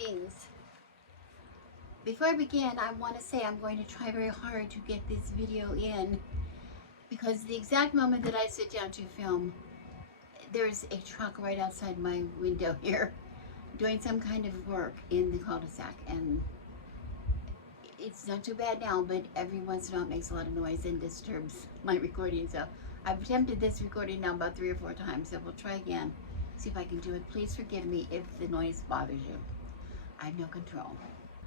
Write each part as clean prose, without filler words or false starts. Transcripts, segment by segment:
Greetings. Before I begin, I want to say I'm going to try very hard to get this video in because the exact moment that I sit down to film, there's a truck right outside my window here doing some kind of work in the cul-de-sac, and it's not too bad now, but every once in a while it makes a lot of noise and disturbs my recording. So I've attempted this recording now about 3 or 4 times, so we'll try again, see if I can do it. Please forgive me if the noise bothers you. I have no control.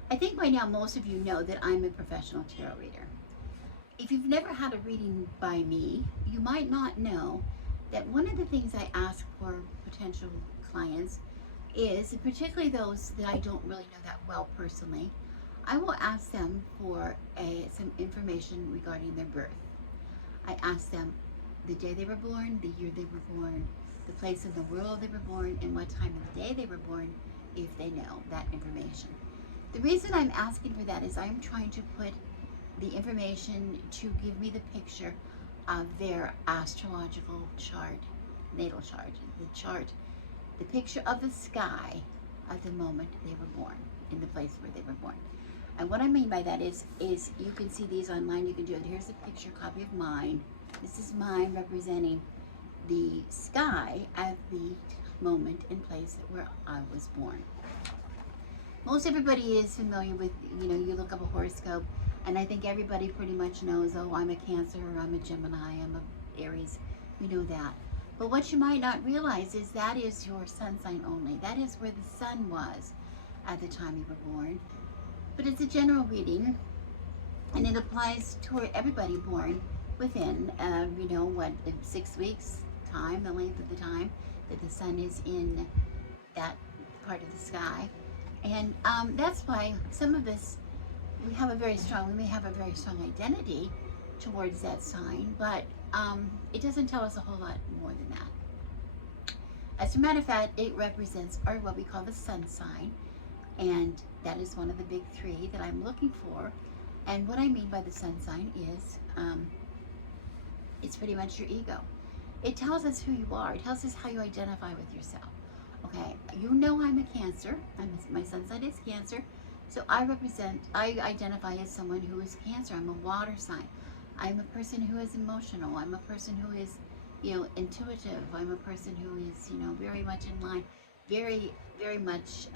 I think by now most of you know that I'm a professional tarot reader. If you've never had a reading by me, you might not know that one of the things I ask for potential clients is, particularly those that I don't really know that well personally, I will ask them for some information regarding their birth. I ask them the day they were born, the year they were born, the place in the world they were born, and what time of the day they were born, if they know that information. The reason I'm asking for that is I'm trying to put the information to give me the picture of their astrological chart, natal chart, the picture of the sky at the moment they were born, in the place where they were born. And what I mean by that is you can see these online, you can do it. Here's a picture copy of mine. This is mine representing the sky at the moment and place where I was born. Most everybody is familiar with, you look up a horoscope, and I think everybody pretty much knows, oh, I'm a Cancer, or I'm a Gemini, I'm a Aries. We know that. But what you might not realize is that is your sun sign only. That is where the sun was at the time you were born. But it's a general reading, and it applies to everybody born within, 6 weeks time, the length of the time that the sun is in that part of the sky. And that's why some of us, we may have a very strong identity towards that sign, but it doesn't tell us a whole lot more than that. As a matter of fact, it represents what we call the sun sign, and that is one of the big 3 that I'm looking for. And what I mean by the sun sign is, it's pretty much your ego. It tells us who you are. It tells us how you identify with yourself. Okay, I'm a Cancer. My sun sign is Cancer. So I identify as someone who is Cancer. I'm a water sign. I'm a person who is emotional. I'm a person who is, intuitive. I'm a person who is, very much in line, very, very much,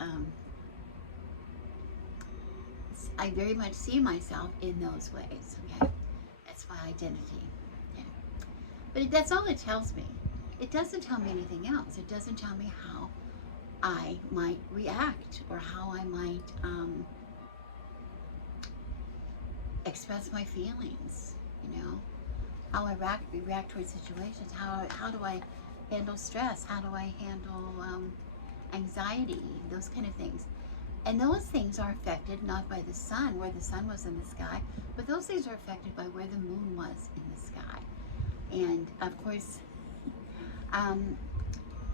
I very much see myself in those ways, okay? That's my identity, okay? But that's all it tells me. It doesn't tell me anything else. It doesn't tell me how I might react or how I might express my feelings, how I react towards situations, how do I handle stress, how do I handle anxiety, those kind of things. And those things are affected not by the sun, where the sun was in the sky, but those things are affected by where the moon was in the sky. And of course,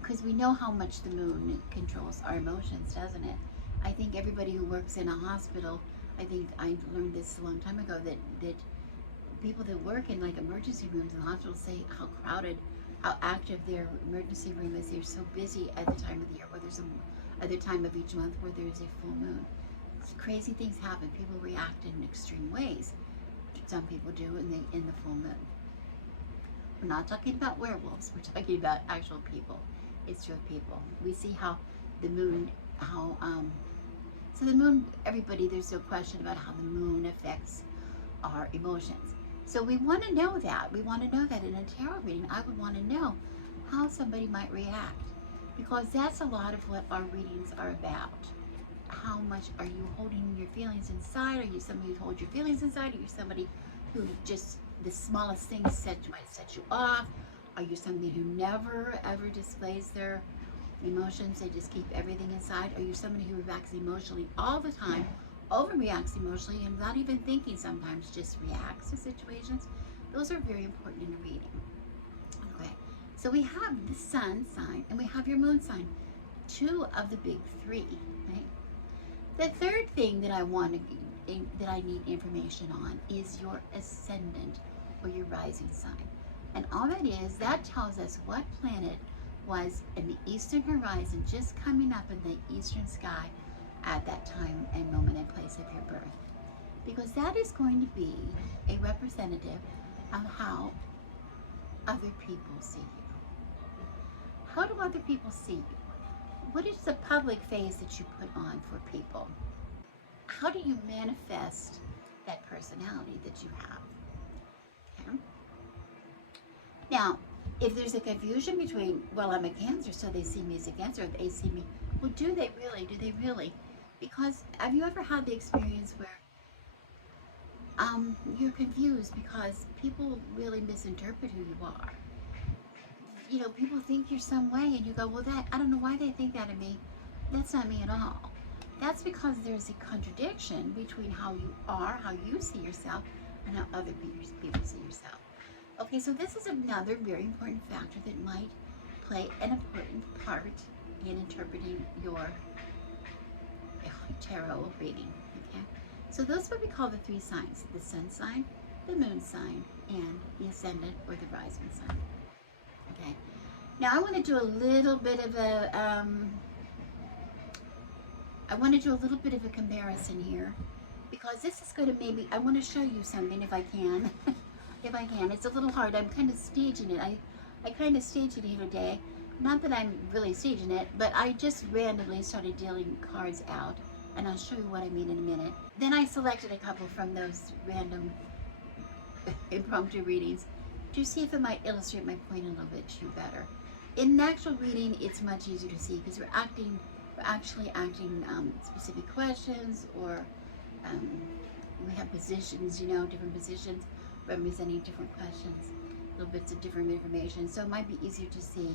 because we know how much the moon controls our emotions, doesn't it? I think everybody who works in a hospital, I think I learned this a long time ago, that people that work in like emergency rooms in hospitals say how crowded, how active their emergency room is. They're so busy at the time of the year, where there's other time of each month where there's a full moon. Crazy things happen. People react in extreme ways. Some people do in the full moon. We're not talking about werewolves. We're talking about actual people. It's real people. We see how the moon, so the moon, everybody, there's no question about how the moon affects our emotions. So we want to know that. We want to know that in a tarot reading. I would want to know how somebody might react, because that's a lot of what our readings are about. How much are you holding your feelings inside? Are you somebody who holds your feelings inside? Are you somebody who just the smallest thing might set you off? Are you somebody who never ever displays their emotions? They just keep everything inside? Are you somebody who reacts emotionally all the time, overreacts emotionally, and not even thinking sometimes, just reacts to situations? Those are very important in a reading. Okay, so we have the sun sign and we have your moon sign, 2 of the big 3, right? The third thing that I need information on is your ascendant or your rising sign. And all that is, that tells us what planet was in the eastern horizon, just coming up in the eastern sky at that time and moment and place of your birth. Because that is going to be a representative of how other people see you. How do other people see you? What is the public face that you put on for people? How do you manifest that personality that you have? Okay. Now, if there's a confusion between, well, I'm a Cancer, so they see me as a Cancer, they see me, well, do they really? Do they really? Because have you ever had the experience where you're confused because people really misinterpret who you are? You know, people think you're some way, and you go, well, that, I don't know why they think that of me. That's not me at all. That's because there's a contradiction between how you are, how you see yourself, and how other people see yourself. Okay, so this is another very important factor that might play an important part in interpreting your tarot reading. Okay, so those are what we call the three signs: the sun sign, the moon sign, and the ascendant or the rising sign. Okay, now I want to do a little bit of a comparison here, because this is going to maybe, I want to show you something if I can. If I can. It's a little hard. I'm kind of staging it. I kind of staged it here today. Not that I'm really staging it, but I just randomly started dealing cards out, and I'll show you what I mean in a minute. Then I selected a couple from those random impromptu readings to see if it might illustrate my point a little bit to you better. In an actual reading, it's much easier to see because we're actually acting specific questions, or we have positions, you know, different positions representing different questions, little bits of different information. So it might be easier to see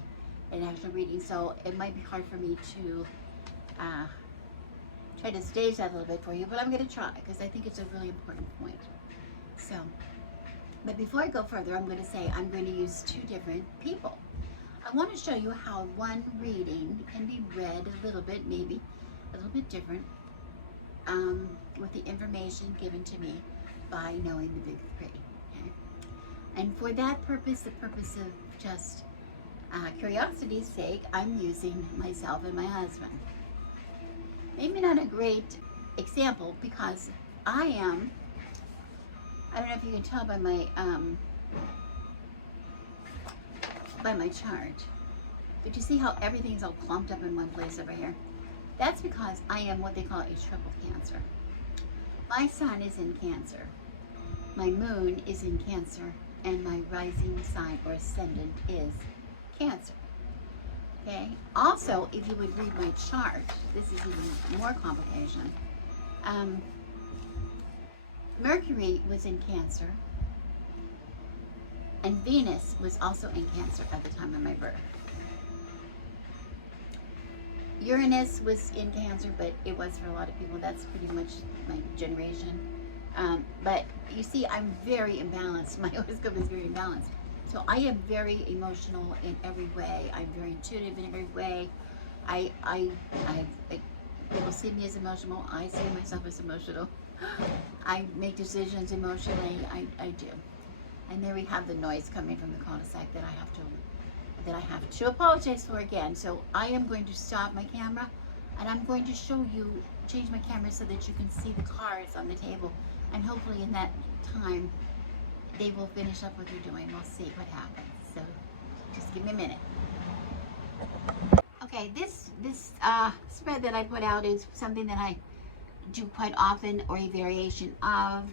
an actual reading. So it might be hard for me to try to stage that a little bit for you, but I'm going to try because I think it's a really important point. So, but before I go further, I'm going to say I'm going to use two different people. I want to show you how one reading can be read a little bit, maybe a little bit different, with the information given to me by knowing the big three. Okay? And for that purpose, the purpose of just curiosity's sake, I'm using myself and my husband. Maybe not a great example because I don't know if you can tell by my chart, but you see how everything's all clumped up in one place over here? That's because I am what they call a triple Cancer. My sun is in Cancer, my moon is in Cancer, and my rising sign or ascendant is Cancer. Okay, also, if you would read my chart, this is even more complication. Mercury was in Cancer, and Venus was also in Cancer at the time of my birth. Uranus was in Cancer, but it was for a lot of people. That's pretty much my generation. But you see, I'm very imbalanced. My horoscope is very imbalanced. So I am very emotional in every way. I'm very intuitive in every way. People see me as emotional. I see myself as emotional. I make decisions emotionally. I do. And there we have the noise coming from the cul-de-sac that I have to apologize for again. So I am going to stop my camera, and I'm going to show you, change my camera so that you can see the cards on the table, and hopefully in that time they will finish up what they're doing. We'll see what happens. So just give me a minute. Okay, this spread that I put out is something that I do quite often, or a variation of.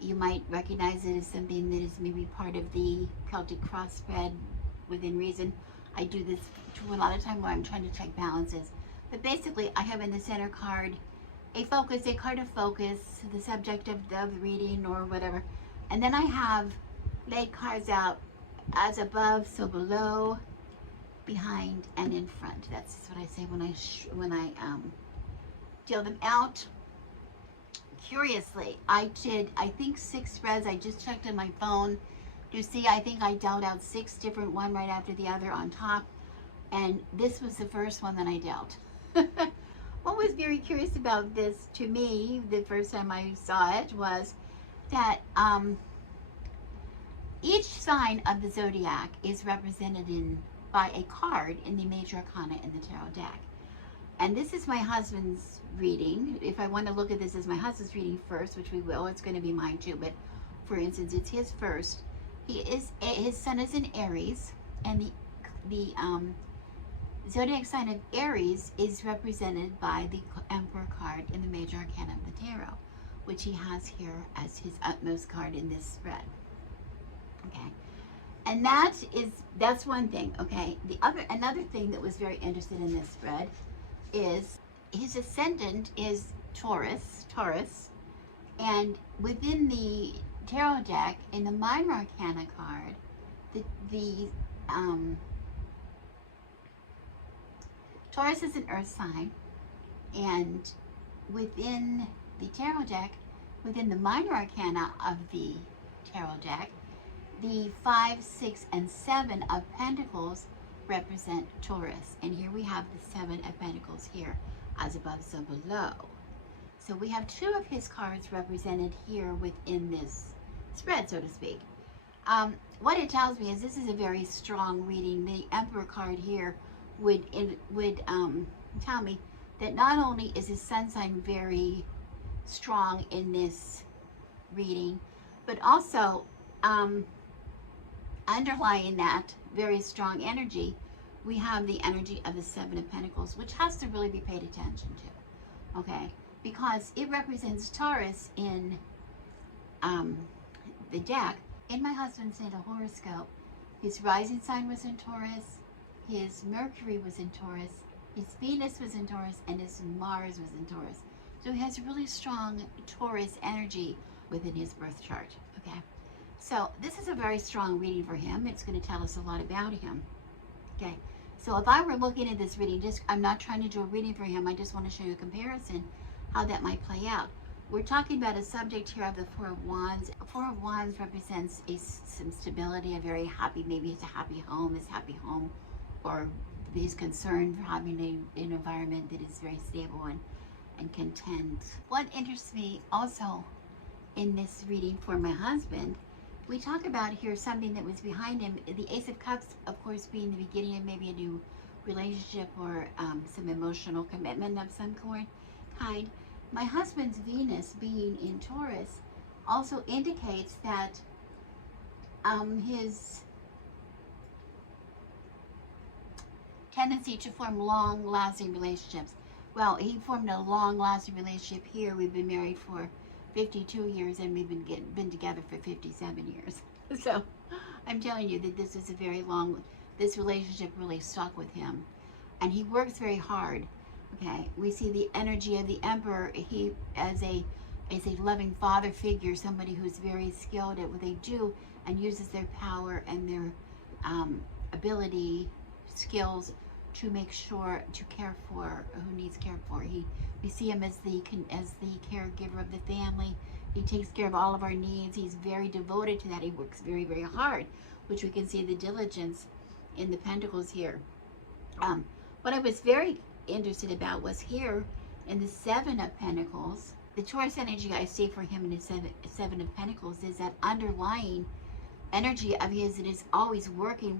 You might recognize it as something that is maybe part of the Celtic cross spread within reason. I do this to a lot of time where I'm trying to check balances. But basically, I have in the center card a card of focus, the subject of the reading or whatever. And then I have laid cards out as above, so below, behind, and in front. That's what I say when I deal them out. Curiously, I did, I think 6 spreads. I just checked on my phone to see. I think I dealt out 6 different, one right after the other on top, and this was the first one that I dealt. What was very curious about this to me the first time I saw it was that each sign of the zodiac is represented by a card in the major arcana in the tarot deck. And this is my husband's reading. If I want to look at this as my husband's reading first, which we will, it's going to be mine too. But for instance, it's his first. His sun is in Aries, and the zodiac sign of Aries is represented by the Emperor card in the major arcana of the tarot, which he has here as his utmost card in this spread. Okay, and that's one thing. Okay, another thing that was very interesting in this spread is his ascendant is Taurus, and within the tarot deck in the minor arcana card, the Taurus is an earth sign, and within the tarot deck, within the minor arcana of the tarot deck, the 5, 6, and 7 of Pentacles represent Taurus. And here we have the 7 of Pentacles here, as above, so below. So we have 2 of his cards represented here within this spread, so to speak. What it tells me is this is a very strong reading. The Emperor card here would tell me that not only is his sun sign very strong in this reading, but also underlying that very strong energy, we have the energy of the 7 of Pentacles, which has to really be paid attention to, okay? Because it represents Taurus in the deck. In my husband's natal horoscope, his rising sign was in Taurus, his Mercury was in Taurus, his Venus was in Taurus, and his Mars was in Taurus. So he has really strong Taurus energy within his birth chart, okay? So this is a very strong reading for him. It's going to tell us a lot about him, okay? So if I were looking at this reading, I'm not trying to do a reading for him, I just want to show you a comparison, how that might play out. We're talking about a subject here of the Four of Wands. Four of Wands represents some stability, a very happy, maybe it's a happy home, or he's concerned for having an environment that is very stable and content. What interests me also in this reading for my husband, we talk about here something that was behind him. The Ace of Cups, of course, being the beginning of maybe a new relationship or some emotional commitment of some kind. My husband's Venus being in Taurus also indicates that his tendency to form long-lasting relationships. Well, he formed a long-lasting relationship here. We've been married for 52 years, and we've been together for 57 years. So I'm telling you that this is this relationship really stuck with him. And he works very hard. Okay, we see the energy of the Emperor. He, as a loving father figure, somebody who's very skilled at what they do and uses their power and their ability, skills to make sure to care for who needs cared for. We see him as the caregiver of the family. He takes care of all of our needs. He's very devoted to that. He works very, very hard, which we can see the diligence in the Pentacles here. What I was very interested about was here in the 7 of Pentacles. The Taurus energy I see for him in the 7 of Pentacles is that underlying energy of his that is always working,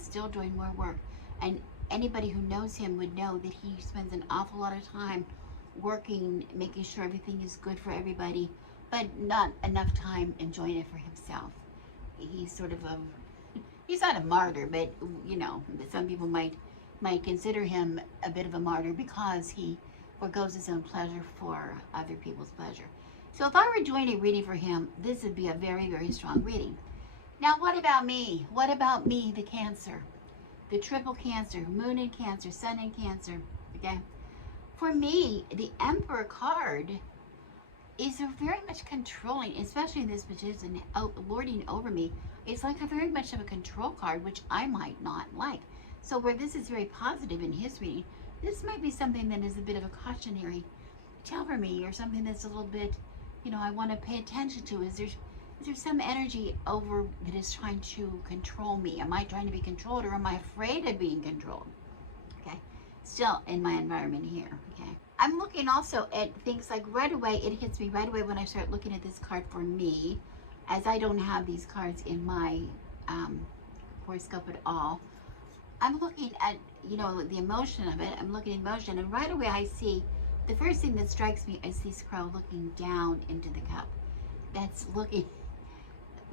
still doing more work. And anybody who knows him would know that he spends an awful lot of time working, making sure everything is good for everybody, but not enough time enjoying it for himself. He's sort of he's not a martyr, but you know, some people might consider him a bit of a martyr because he forgoes his own pleasure for other people's pleasure. So if I were doing a reading for him, this would be a very, very strong reading. Now, what about me? What about me, the Cancer? The triple Cancer, moon in Cancer, sun in Cancer, okay? For me, the Emperor card is very much controlling, especially in this position, lording over me. It's like a very much of a control card, which I might not like. So where this is very positive in his reading, this might be something that is a bit of a cautionary tale for me, or something that's a little bit, you know, I want to pay attention to. Is there some energy over that is trying to control me? Am I trying to be controlled, or am I afraid of being controlled? Okay, still in my environment here, okay. I'm looking also at things like right away, it hits me right away when I start looking at this card for me, as I don't have these cards in my horoscope at all. I'm looking at, you know, the emotion of it. I'm looking at emotion, and right away I see the first thing that strikes me is this crow looking down into the cup. That's looking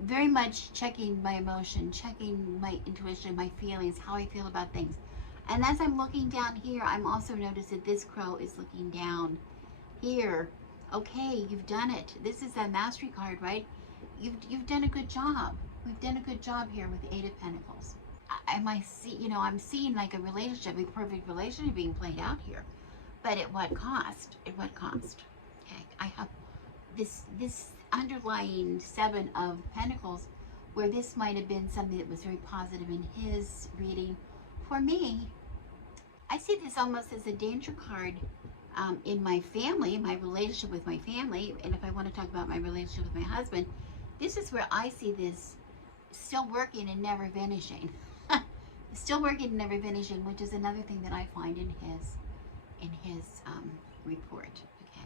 very much checking my emotion, checking my intuition, my feelings, how I feel about things. And as I'm looking down here, I'm also noticing that this crow is looking down here. Okay, you've done it. This is that mastery card, right? You've done a good job. We've done a good job here with the Eight of Pentacles. I'm seeing like a relationship, a perfect relationship being played out here. But at what cost? At what cost? Okay, I have this underlying Seven of Pentacles, where this might have been something that was very positive in his reading. For me, I see this almost as a danger card in my family, my relationship with my family. And if I want to talk about my relationship with my husband, this is where I see this still working and never finishing. Still working and never finishing, which is another thing that I find in his report. Okay,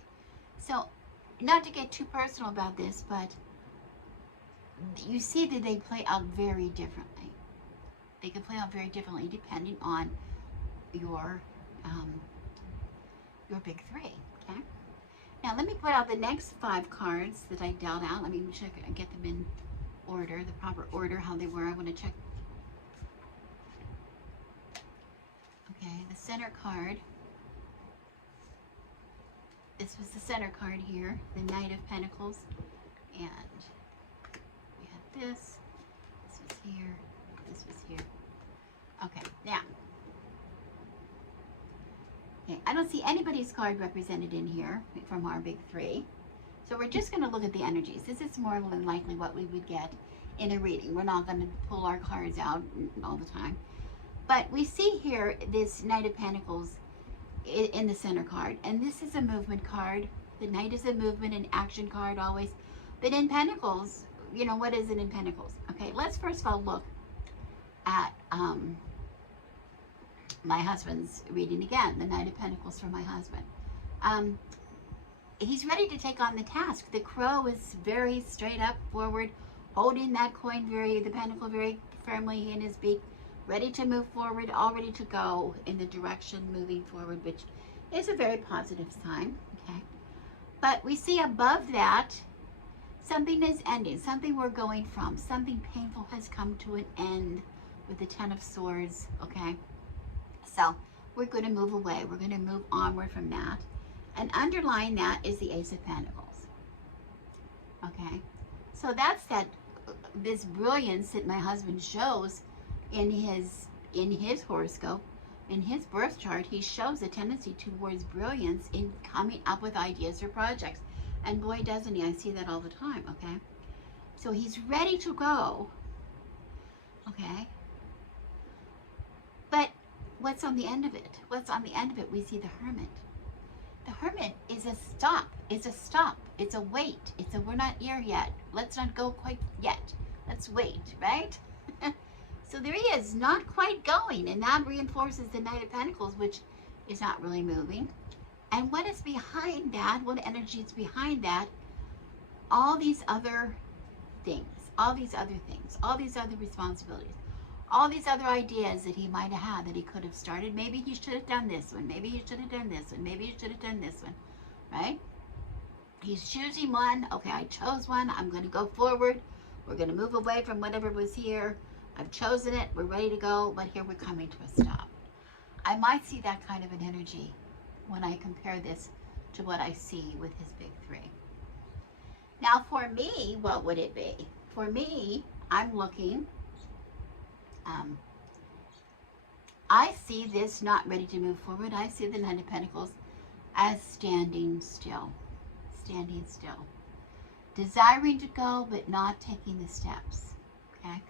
so not to get too personal about this, but you see that they play out very differently. They can play out very differently depending on your big three. Okay. Now let me put out the next 5 cards that I dealt out. Let me check and get them in order, the proper order, how they were. I want to check. Okay, the center card. This was the center card here, the Knight of Pentacles, and we had this. This was here. This was here. Okay, now. Okay, I don't see anybody's card represented in here from our big three. So we're just going to look at the energies. This is more than likely what we would get in a reading. We're not going to pull our cards out all the time. But we see here this Knight of Pentacles in the center card. And this is a movement card. The Knight is a movement and action card always. But in Pentacles, you know, what is it in Pentacles? Okay, let's first of all look at my husband's reading again, the Knight of Pentacles for my husband. He's ready to take on the task. The crow is very straight up forward, holding that coin the pentacle very firmly in his beak, ready to move forward, all ready to go in the direction moving forward, which is a very positive sign. Okay, but we see above that something is ending, something we're going from, something painful has come to an end with the Ten of Swords. Okay, so we're going to move away. We're going to move onward from that. And underlying that is the Ace of Pentacles. Okay, so that's this brilliance that my husband shows in his horoscope, in his birth chart. He shows a tendency towards brilliance in coming up with ideas for projects, and boy doesn't he! I see that all the time. Okay, so he's ready to go. Okay, but what's on the end of it? What's on the end of it? We see the Hermit. The Hermit is a stop. It's a stop. It's a wait. It's a we're not here yet. Let's not go quite yet. Let's wait, right? So there he is, not quite going, and that reinforces the Knight of Pentacles, which is not really moving. And what is behind that? What energy is behind that? All these other things, all these other things, all these other responsibilities, all these other ideas that he might have had that he could have started. Maybe he should have done this one. Maybe he should have done this one. Maybe he should have done this one, right? He's choosing one. Okay, I chose one. I'm going to go forward. We're going to move away from whatever was here. I've chosen it. We're ready to go, but here we're coming to a stop. I might see that kind of an energy when I compare this to what I see with his big three. Now, for me, what would it be? For me, I'm looking... I see this not ready to move forward. I see the Knight of Pentacles as standing still. Standing still. Desiring to go, but not taking the steps. Okay?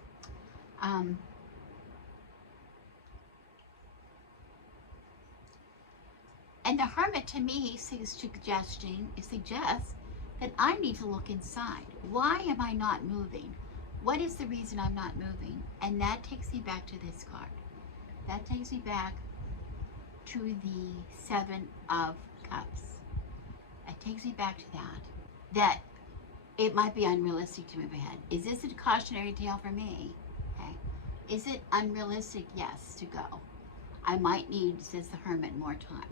And the Hermit, to me, suggests that I need to look inside. Why am I not moving? What is the reason I'm not moving? And that takes me back to this card. That takes me back to the Seven of Cups. It takes me back to that it might be unrealistic to move ahead. Is this a cautionary tale for me? Okay. Is it unrealistic? Yes, to go. I might need, says the Hermit, more time.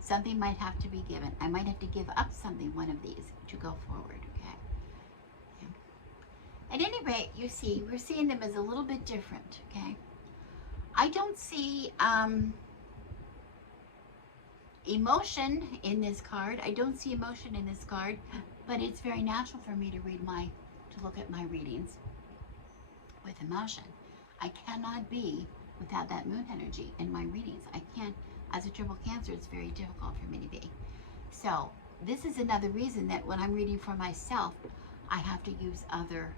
Something might have to be given. I might have to give up something, one of these, to go forward, okay? At any rate, you see, we're seeing them as a little bit different, okay? I don't see emotion in this card. I don't see emotion in this card, but it's very natural for me to look at my readings with emotion. I cannot be without that moon energy in my readings. I can't, as a triple Cancer, it's very difficult for me to be. So this is another reason that when I'm reading for myself, I have to use other,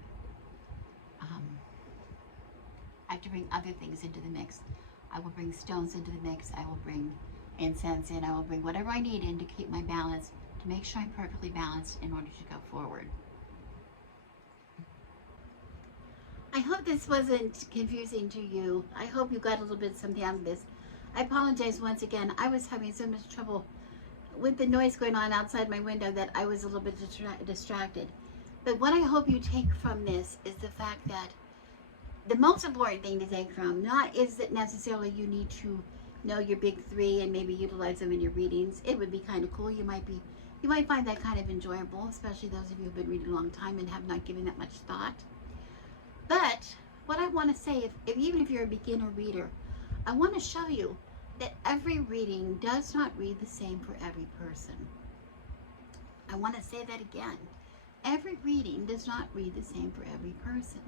I have to bring other things into the mix. I will bring stones into the mix. I will bring incense in. I will bring whatever I need in to keep my balance, to make sure I'm perfectly balanced in order to go forward. I hope this wasn't confusing to you. I hope you got a little bit something out of this. I apologize once again. I was having so much trouble with the noise going on outside my window that I was a little bit distracted. But what I hope you take from this is the fact that the most important thing to take from, not is that necessarily you need to know your big three and maybe utilize them in your readings. It would be kind of cool. You might find that kind of enjoyable, especially those of you who've been reading a long time and have not given that much thought. But what I want to say, even if you're a beginner reader, I want to show you that every reading does not read the same for every person. I want to say that again. Every reading does not read the same for every person.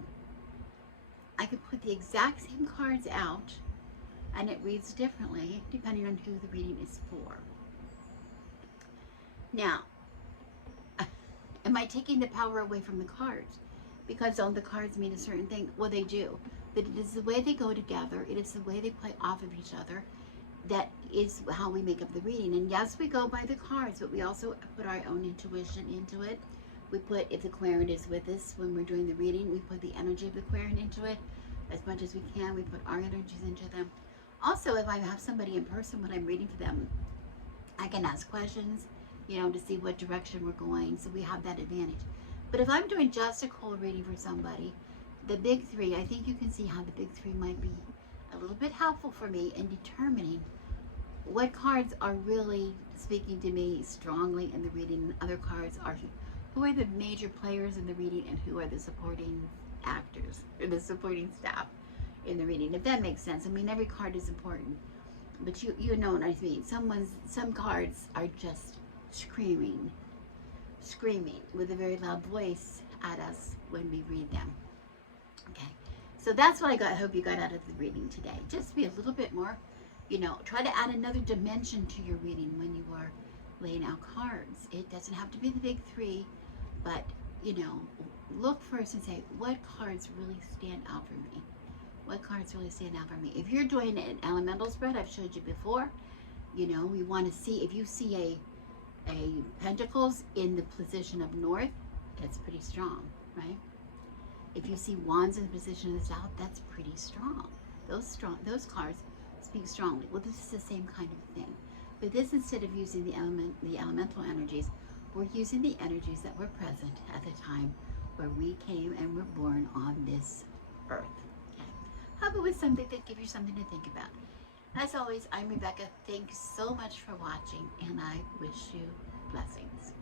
I could put the exact same cards out and it reads differently depending on who the reading is for. Now, am I taking the power away from the cards? Because all the cards mean a certain thing? Well, they do. But it is the way they go together. It is the way they play off of each other. That is how we make up the reading. And yes, we go by the cards, but we also put our own intuition into it. We put, if the clarion is with us when we're doing the reading, we put the energy of the clarion into it as much as we can. We put our energies into them. Also, if I have somebody in person when I'm reading for them, I can ask questions, to see what direction we're going. So we have that advantage. But if I'm doing just a cold reading for somebody, the big three, I think you can see how the big three might be a little bit helpful for me in determining what cards are really speaking to me strongly in the reading, and other cards are who are the major players in the reading and who are the supporting actors or the supporting staff in the reading, if that makes sense. I mean, every card is important, but you know what I mean. Some cards are just screaming with a very loud voice at us when we read them. Okay, so that's what I hope you got out of the reading today. Just be a little bit more, try to add another dimension to your reading when you are laying out cards. It doesn't have to be the big three, but look first and say, what cards really stand out for me? What cards really stand out for me? If you're doing an elemental spread, I've showed you before, we want to see, if you see a pentacles in the position of north, that's pretty strong, right? If you see wands in the position of the south, that's pretty strong. Those cards speak strongly. Well, this is the same kind of thing. But this, instead of using the elemental energies, we're using the energies that were present at the time where we came and were born on this earth. Okay. Hope it was something that gives you something to think about. As always, I'm Rebecca. Thanks so much for watching, and I wish you blessings.